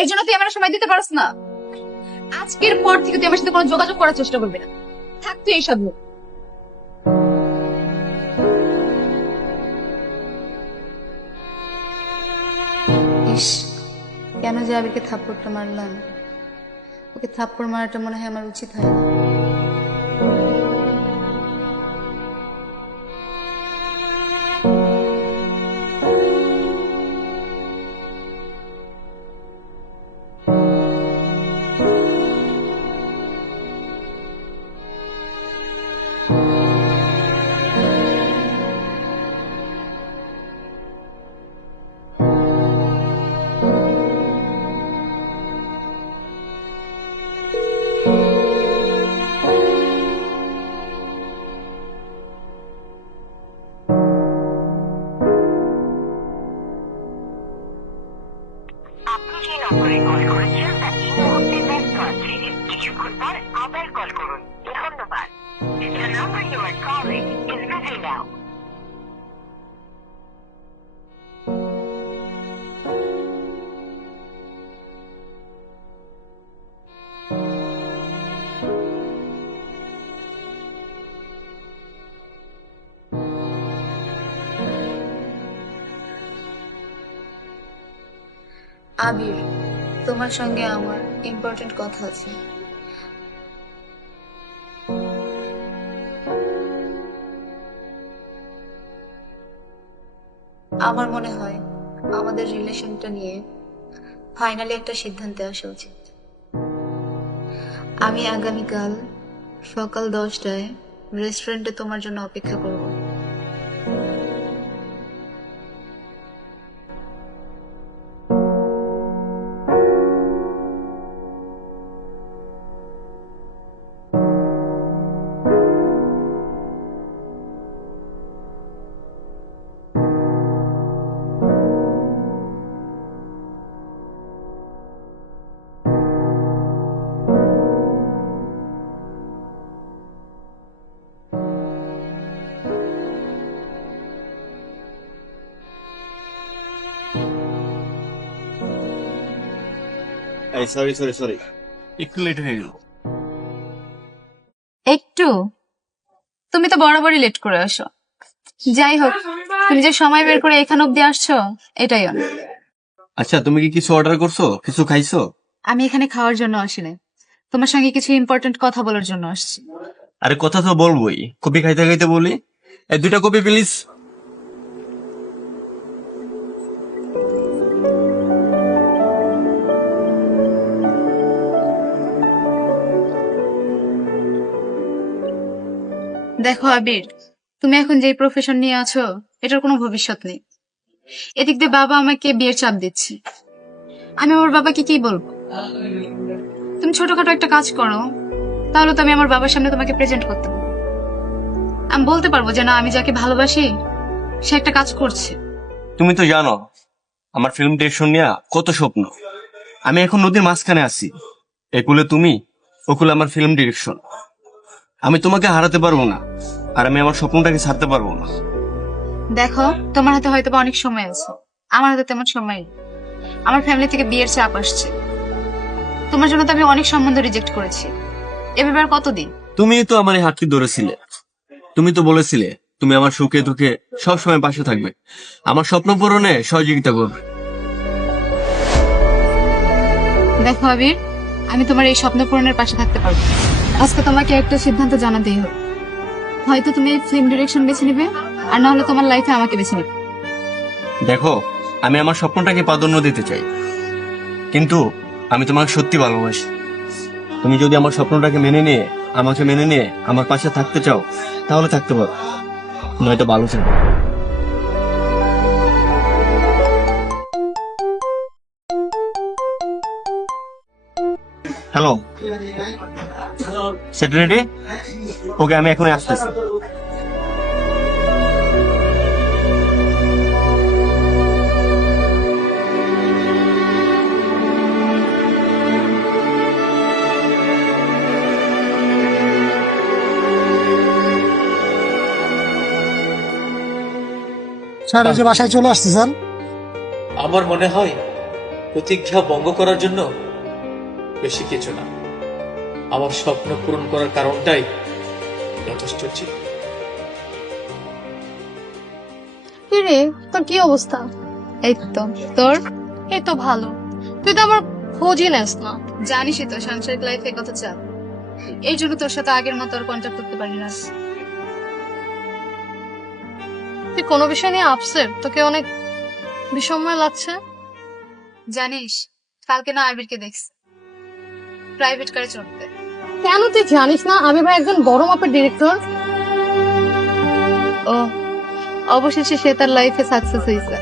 এর জন্য তুই আমার সময় দিতে পারছ না। আজকের পর থেকে তুই আমার সাথে কোনো যোগাযোগ করার চেষ্টা করবি না। থাক তুই এইসব নিয়ে। ইস, কেন যে আবিরকে থাপ্পড়টা মারলাম। ওকে থাপ্পড় মারাটা মনে হয় আমার উচিত হয় না। আপনি যে নম্বরে কল করেছেন তা এই মুহূর্তে ব্যস্ত আছে। কিছুক্ষণ পর আবার কল করুন। ধন্যবাদ। The number you are calling is busy now. আবির, তোমার সঙ্গে আমার ইম্পর্টেন্ট কথা আছে। আমার মনে হয় আমাদের রিলেশনটা নিয়ে ফাইনালি একটা সিদ্ধান্তে আসা উচিত। আমি আগামীকাল সকাল 10টায় রেস্টুরেন্টে তোমার জন্য অপেক্ষা করব। এই সরি সরি সরি, একটু লেট হয়ে গেল। একটু? তুমি তো বরাবরই লেট করে আসো। যাই হোক, তুমি যে সময় বের করে এখানে অব্দি আসছো এটাই অনেক। আচ্ছা, তুমি কি কিছু অর্ডার করছো, কিছু খাইছো? আমি এখানে খাওয়ার জন্য আসিনি, তোমার সঙ্গে কিছু ইম্পর্টেন্ট কথা বলার জন্য আসছি। আরে কথা তো বলবোই, কপি খাইতে খাইতে বলি। এই 2টা কপি প্লিজ। দেখো আবির, তুমি এখন যে প্রফেশন নিয়ে আছো এটার কোনো ভবিষ্যৎ নেই। এদিক দিয়ে বাবা আমাকে বিয়ের চাপ দিচ্ছে, আমি আমার বাবাকে কি বলবো? তুমি ছোটখাটো একটা কাজ করো, তাহলে তো আমি আমার বাবার সামনে তোমাকে প্রেজেন্ট করতে পারবো। আমি বলতে পারবো যে না, আমি যাকে ভালোবাসি সে একটা কাজ করছে। তুমি তো জানো আমার ফিল্ম ডিরেকশন নিয়ে কত স্বপ্ন। আমি এখন নদীর মাঝখানে আছি, একুলে তুমি, ওকুলে আমার ফিল্ম ডিরেকশন। আমি তোমাকে হারাতে পারবো না, আর আমি আমার স্বপ্নটাকে ছাড়তে পারবো না। দেখো, তোমার হাতে হয়তো বা অনেক সময় আছে, আমার হাতে তেমন সময় নেই। আমার ফ্যামিলি থেকে বিয়ের চাপ আসছে, তোমার জন্য তো আমি অনেক সম্বন্ধ রিজেক্ট করেছি। এভাবে আর কতদিন? তুমি তো আমার এই হাতকে ধরেছিলে, তুমি তো বলেছিলে তুমি আমার সুখে দুঃখে সবসময় পাশে থাকবে, আমার স্বপ্ন পূরণে সহযোগিতা করবে। দেখো আবির, আমি তোমার এই স্বপ্ন পূরণের পাশে থাকতে পারবো। আজকে তোমাকে একটা সিদ্ধান্ত জানাতেই হবে, হয়তো তুমি ফিল্ম ডিরেকশন বেছে নিবে, আর না হলে তোমার লাইফে আমাকে বেছে নিবে। দেখো, আমি আমার স্বপ্নটাকে প্রাধান্য দিতে চাই, কিন্তু আমি তোমাকে সত্যি ভালোবাসি। তুমি যদি আমার স্বপ্নটাকে আমাকে মেনে নিয়ে আমার পাশে থাকতে চাও, তাহলে থাকতে পারো, নয়তো ভালো থাকো। Hello, set ready? ওকে, আমি এখনই আসতেছি। স্যার, এই যে বাসায় চলে আসছে স্যার। আমার মনে হয় প্রতিজ্ঞা ভঙ্গ করার জন্য বেশি কিছু না, আমার স্বপ্ন পূরণ করার কারণটাই যথেষ্ট ছিল। কিরে, তোর কি অবস্থা? এই তো তোর। এই তো ভালো। তুই তো আমার খোঁজই নেস না। জানিসই তো সাংসারিক লাইফে কত চাপ, এই জন্য তোর সাথে আগের মতো আর কন্ট্যাক্ট করতে পারি না। তুই কোনো বিষয় নিয়ে আপসেট? তোকে অনেক বিষময় লাগছে। জানিস কালকে না আবিরকে দেখছি প্রাইভেট কারে চড়তে। কেন তুই জানিস না আবির ভাই একজন বড় মাপের ডিরেক্টর? ও অবশেষে সে তার লাইফে সাকসেস হয়েছে।